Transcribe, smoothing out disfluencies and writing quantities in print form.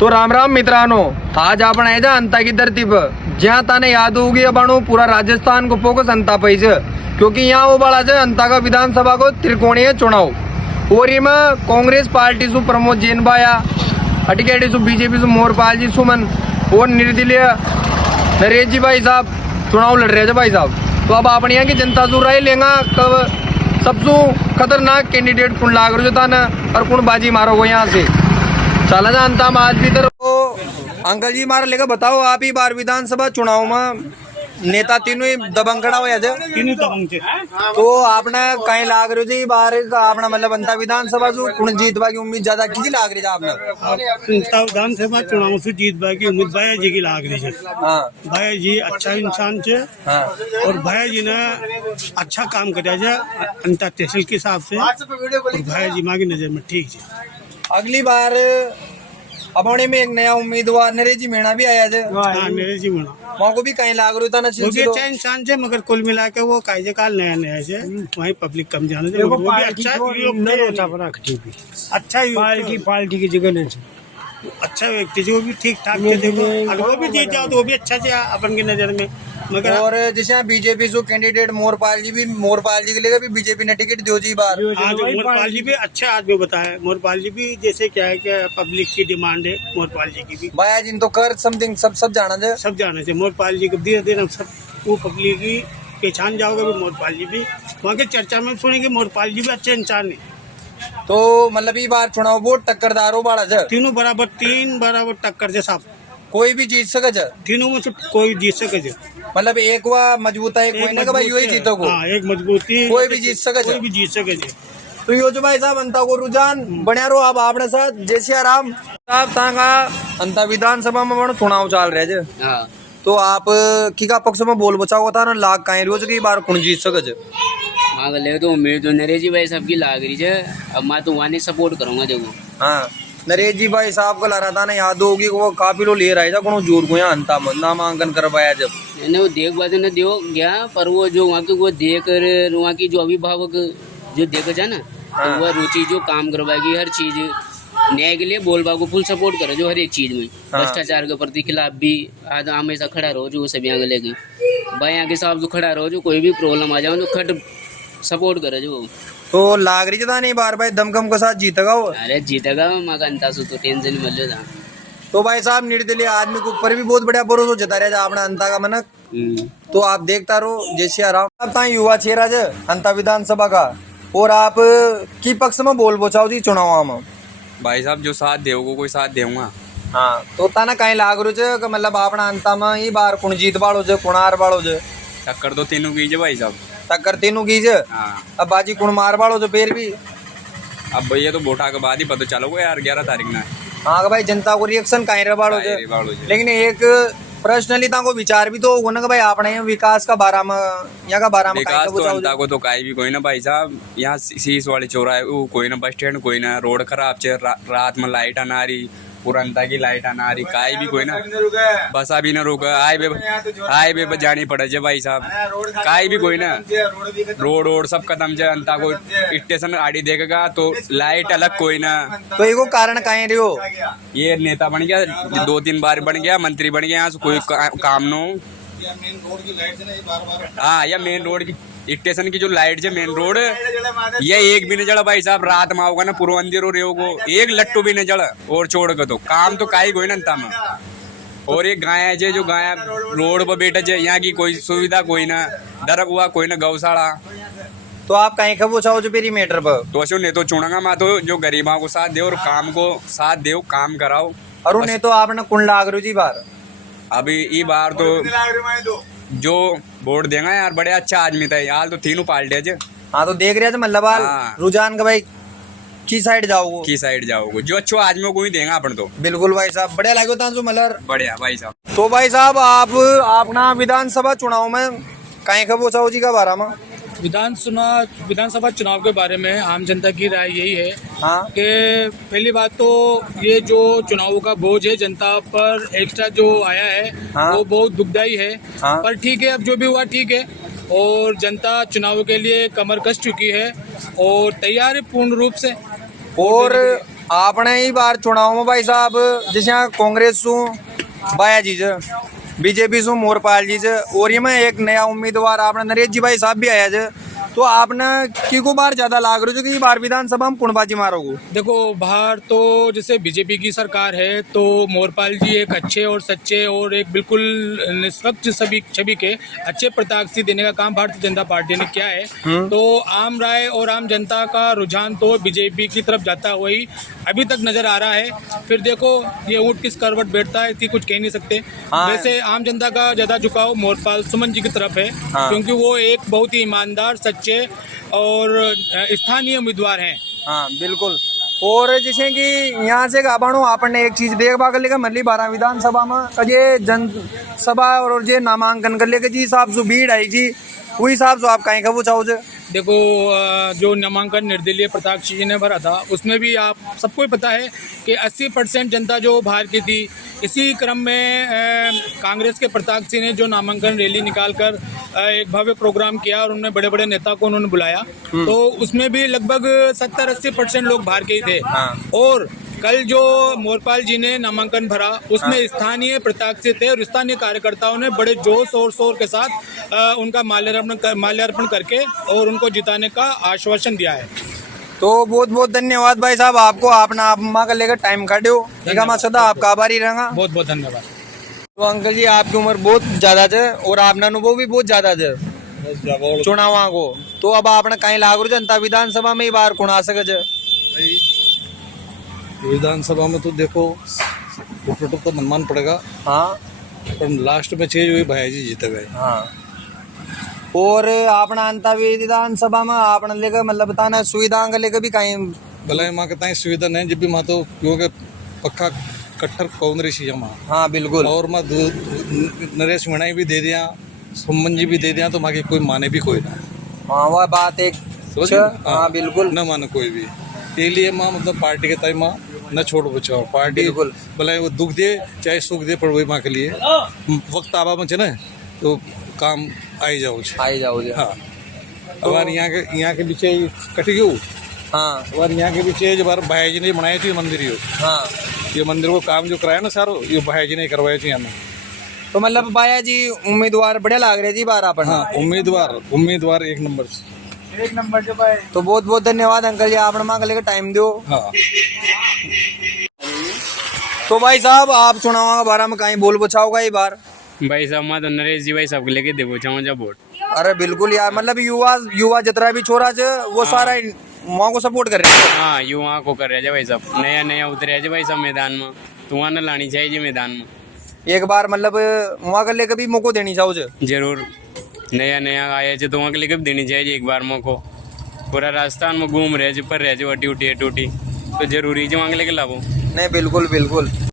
तो राम राम मित्रांनो, आज आपण आहे जा अंता की धरती पर जहाँ ताने याद होगी अबाणु पूरा राजस्थान को फोकस अंता पैज क्योंकि यहाँ वो बड़ा है अंता का विधानसभा को त्रिकोणीय चुनाव और इनमें कांग्रेस पार्टी सु प्रमोद जैन बाया अटिकेटी सु बीजेपी सु मोरपाल जी सुमन और निर्दलीय नरेश जी भाई साहब चुनाव लड़ रहे थे भाई साहब। तो अब अपने यहाँ की जनता सु राय लेंगा कब सबसे खतरनाक कैंडिडेट कौन लाग रहा था ना और कौन बाजी मारोगे यहाँ से चला जानता हम आज भी तो अंकल जी मार लेकर बताओ आप ही बार विधानसभा चुनाव में नेता तीनों ही दबंग खड़ा हुआ थे तीनों दबंग थे। तो आपने कहीं लाग रहे जी बार आपने मतलब अंता विधानसभा से कौन जीतवा की उम्मीद ज्यादा किसी लाग रही है आपने विधानसभा चुनाव से जीतवा की उम्मीद भैया जी की लाग रही है। हाँ भैया जी अच्छा इंसान थे हाँ और भैया जी ने अच्छा काम कराया है अंता तहसील के हिसाब से और भैया जी माँ की नजर में ठीक है। अगली बार अबोने में एक नया उम्मीदवार नरेश जी मीणा भी आया थे मेरे जी मना वहाँ को भी कहीं लाग रहा था ना वो भी अच्छा इंसान थे मगर कुल मिला के वो कायजे काल नया नया से वही पब्लिक कम जाने थे वो भी अच्छा पार्टी की जगह नहीं अच्छा व्यक्ति जो भी ठीक ठाक थे देखो अगर वो भी जीत जाओ तो वो भी अच्छा से अपन की नजर में मगर और जैसे बीजेपी से कैंडिडेट मोरपाल जी के लिए भी बीजेपी ने टिकट दो जी बार आज मोरपाल जी भी अच्छे आदमी बताए। मोरपाल जी भी जैसे क्या है कि पब्लिक की डिमांड है मोरपाल जी की भी भाया जी तो कर समथिंग सब जाना है सब जाना चाहिए। मोरपाल जी को धीरे धीरे सब वो पब्लिक की पहचान जाओगे भी मोरपाल जी भी वहाँ की चर्चा में सुनेंगे मोरपाल जी भी अच्छे इंसान है। तो मतलब ये बार चुनाव बहुत टक्करदारों बाड़ा है तीन बराबर टक्कर से साहब कोई भी जीत सके तीनों में से कोई जीत सके मतलब एक हुआ मजबूत है कोई ना भाई यही जीतो को एक मजबूती कोई भी जीत सके तो यो जो भाई साहब अंता को रुझान बनिया रो अब आपने साथ जैसे राम साहब तांगा अंता विधानसभा में बनो चुनाव चल रहे थे तो आप की का पक्ष में बोल बचाओ था ना लाग कहीं रोज की बार कौन जीत सके मांग ले तो मेरे तो नरेश जी भाई साहब की लाग रही है। अब मैं तो वहाँ सपोर्ट करूंगा देखो। हाँ नरेश जी भाई साहब को ला रहा था ना याद होगी वो काफी लोग ले रहा था कौन जोर को यहाँ अंता नामांकन करवाया जब वो देख बात न दो गया पर वो जो वहाँ के वो देख कर वहाँ की जो अभिभावक जो देखा जाए ना तो वह रुचि जो काम करवाएगी हर चीज न्याय के लिए बोलबा को फुल सपोर्ट करे जो हर एक चीज में भ्रष्टाचार के प्रति खिलाफ भी आज हमेशा खड़ा रहो जो सभी आगे लेगी भाई आगे साहब जो खड़ा रहो जो कोई भी प्रॉब्लम आ जाए तो खट सपोर्ट करे जो तो लाग रही था नहीं बार भाई दमखम के साथ जीतेगा वो अरे जीतेगा मगर अंता सु तो टेंशन मिल था। तो भाई साहब निर्दलीय आदमी के ऊपर भी बहुत बढ़िया भरोसा जता रहा अपना अंता का मनक तो आप देखता रहो जैसे आराम युवा चेहरा है अंता विधानसभा का और आप की पक्ष में बोल बचाओ जी चुनाव में भाई साहब जो साथ देवो कोई साथ देऊंगा। हाँ तो ताना कहीं लाग रो मतलब अपना अंता में ये बार कौन जीत बाड़ो कौन हार बाड़ो टक्कर तो तीनों की भाई साहब टक्कर तीनों की अब बाजी कौन मार बाड़ो फिर भी अब भैया तो वोटा के बाद ही पता चलोगे यार 11 तारीख ना। हाँ भाई जनता को रिएक्शन कहीं रह बाड़ो लेकिन एक पर्सनली को विचार भी तो होगा ना भाई आपने विकास का बारे में यहाँ का बारे में विकास तो जनता को तो काई भी कोई ना भाई साहब यहाँ शीश वाले चौराहे वो कोई ना बस स्टैंड कोई ना रोड खराब चे रात में लाइट आना रही पुरंता की लाइट आना रही काई भी कोई ना बस अभी ना रुका हाईवे पे जानी पड़े जे भाई साहब काई भी कोई ना रोड सब खत्म जे अंता को स्टेशन आड़ी देखेगा तो लाइट अलग कोई ना तो ये कारण कहीं रहो ये नेता बन गया 2-3 बार बन गया मंत्री बन गया कोई काम नो हाँ या मेन रोड की स्टेशन की जो लाइट है मेन रोड ये एक भी नहीं जड़ा भाई साहब रात में आओगा ना पूर्व अंधेर हो रहे हो एक लट्टू भी नहीं जड़ा और छोड़ के तो काम तो काई कोई ना में और एक गाय है जो गाय रोड पर बैठे जे यहाँ की कोई सुविधा कोई ना डर हुआ कोई ना गौशाला तो आप कहीं खबो चाहो जो पेरी मीटर पर तो ऐसे नहीं तो चुनागा मैं तो जो गरीबों को साथ दे और काम को साथ दे काम कराओ और उन्हें तो आपने कुंड लाग रू जी बार अभी ये बार तो जो वोट देगा यार बड़े अच्छा आदमी था यार तो तीनों पार्टी हाँ तो देख रहे थे मतलब रुझान का भाई की साइड जाओगे जो अच्छो आदमियों को ही देगा अपन तो बिल्कुल भाई साहब बढ़िया लगे था मलर बढ़िया भाई साहब। तो भाई साहब आप अपना विधानसभा चुनाव में कहीं खबो चाहो जी का बारे में विधानसभा चुनाव के बारे में आम जनता की राय यही है हाँ कि पहली बात तो ये जो चुनावों का बोझ है जनता पर एक्स्ट्रा जो आया है हाँ? वो बहुत दुखदायी है। हाँ? पर ठीक है अब जो भी हुआ ठीक है और जनता चुनावों के लिए कमर कस चुकी है और तैयार है पूर्ण रूप से। और आपने ही बार चुनाव में भाई साहब जैसे कांग्रेस सु बाया जी ज बीजेपी सु मोरपाल जी ज और ये में एक नया उम्मीदवार आपने नरेश जी भाई साहब भी आया ज तो आपने की को बार ज्यादा लाग रहे हो कि बार विधानसभा में कुणबाजी मारोगे? देखो बाहर तो जैसे बीजेपी की सरकार है तो मोरपाल जी एक अच्छे और सच्चे और एक बिल्कुल निष्पक्ष सभी छवि के अच्छे प्रत्याशी देने का काम भारतीय जनता पार्टी ने किया है। तो आम राय और आम जनता का रुझान तो बीजेपी की तरफ जाता हुआ ही अभी तक नजर आ रहा है। फिर देखो ये ऊँट किस करवट बैठता है कुछ कह नहीं सकते। वैसे आम जनता का ज्यादा झुकाव मोरपाल सुमन जी की तरफ है क्योंकि वो एक बहुत ही ईमानदार सच्चे और स्थानीय उम्मीदवार हैं। हाँ बिल्कुल। और जैसे कि यहाँ से गाबाणु आपने एक चीज देख भाग लेगा मल्ली 12 विधानसभा में ये जनसभा और ये नामांकन कर लेके जी हिसाब से भीड़ आई जी वही हिसाब से आप कहीं कबू चाहो? देखो जो नामांकन निर्दलीय प्रत्याशी जी ने भरा था उसमें भी आप सबको ही पता है कि 80% जनता जो बाहर की थी। इसी क्रम में कांग्रेस के प्रत्याशी ने जो नामांकन रैली निकालकर एक भव्य प्रोग्राम किया और उनमें बड़े बड़े नेता को उन्होंने बुलाया तो उसमें भी लगभग 70-80% लोग बाहर के ही थे। और कल जो मोरपाल जी ने नामांकन भरा उसमें स्थानीय प्रत्याशी थे और स्थानीय कार्यकर्ताओं ने बड़े जोश और शोर के साथ उनका माल्यार्पण करके और उनको जिताने का आश्वासन दिया है। तो बहुत बहुत धन्यवाद भाई साहब आपको, आपने आप माँ का लेकर टाइम काटो मैं सदा आपका आभारी रहूंगा। बहुत बहुत धन्यवाद। तो अंकल जी आपकी उम्र बहुत ज्यादा है और आपने अनुभव भी बहुत ज्यादा है चुनाव को, तो अब आपने कहीं लागू जनता विधानसभा में ही बार कौन आ सके? विधानसभा में तो देखो तो मनमान पड़ेगा। हाँ पर लास्ट में चीज हुई भाई जी जीते गए। हाँ। और आपने अंता विधानसभा में आपने लेकर मतलब बताना सुविधा लेकर भी कहीं भले माँ कहता है सुविधा नहीं जब भी माँ तो क्योंकि पक्का कट्टर कांग्रेस ही माँ। हाँ बिल्कुल। और माँ नरेश मीणा भी दे दिया सुमन जी भी दे दिया तो माँ की कोई माने भी कोई ना। हाँ वह बात एक हाँ बिल्कुल न माने कोई भी ये लिए माँ मतलब पार्टी के टाइम माँ न छोड़ बचाओ पार्टी भले वो दुख दे चाहे सुख दे पर वही माँ के लिए वक्त आवा में ना तो काम आई जाओ हाँ। अब यहाँ के पीछे कट गयो। हाँ और यहाँ के पीछे जो बार भाई जी ने बनाया थी मंदिर हाँ ये मंदिर को काम जो कराया ना सारो ये भाई जी ने करवाया थी यहाँ। तो मतलब बाया जी उम्मीदवार बढ़िया लाग रहे जी बार अपन। हाँ उम्मीदवार एक नंबर जो भाई। तो बहुत बहुत धन्यवाद अंकल जी आपने माँ लेकर टाइम दो। हाँ। तो भाई साहब आप चुनाव के बारे में कहीं बोल बचाओगा ये बार? भाई साहब मैं तो नरेश जी भाई साहब को लेके दे बचाऊँ जब वोट। अरे बिल्कुल यार मतलब युवा जितना भी छोरा है वो सारा वहाँ को सपोर्ट कर रहे हैं। हाँ युवा को कर रहे भाई साहब नया उतरे भाई साहब मैदान में तो वहाँ न लानी चाहिए मैदान में एक बार मतलब वहाँ के लेकर भी मौको देनी चाहिए। जरूर नया आया तो वहाँ के लेकर भी देनी चाहिए एक बार मौको। पूरा राजस्थान में घूम रहे पर रह अटी उटी तो जरूरी है वहाँ के लेकर लाभो। नहीं बिल्कुल बिल्कुल।